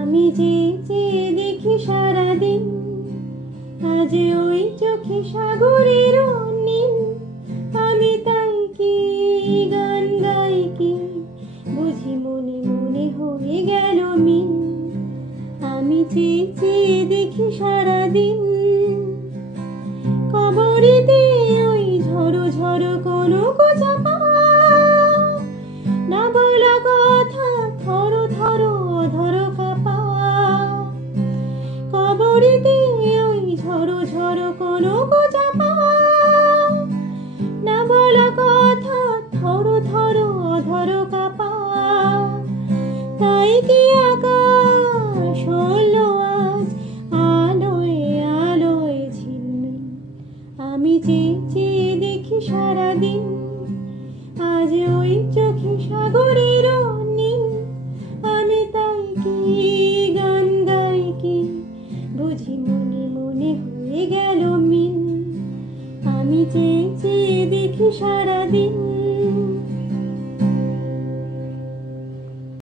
আমি চেয়ে চেয়ে দেখি সারাদিন, আজ ওই চোখে সাগরের নীল। আমি তাই কি গান গাই কি, বুঝি মনে মনে হয়ে গেল মিল। আমি চেয়ে চেয়ে দেখি সারাদিন, কবরেতে ওই ঝড়ো ঝড়ো কোনো চাপা, না বলা কথা থর থর অধর কাপা। কবরেতে ওই ঝড়ো ঝড়ো কোনো চাপা, না বলা কথা থর থর অধর কাপা। তাই কি আকাশ হলো আজ আলোয় আলোয় ঝিলমিল। আমি চেয়ে চেয়ে দেখি সারাদিন, আজ ওই চোখে সাগরের নীল। আমি তাই কি গান গাই কি, বুঝি মনে মনে হয়ে গেল মিল। আমি চেয়ে চেয়ে দেখি সারাদিন।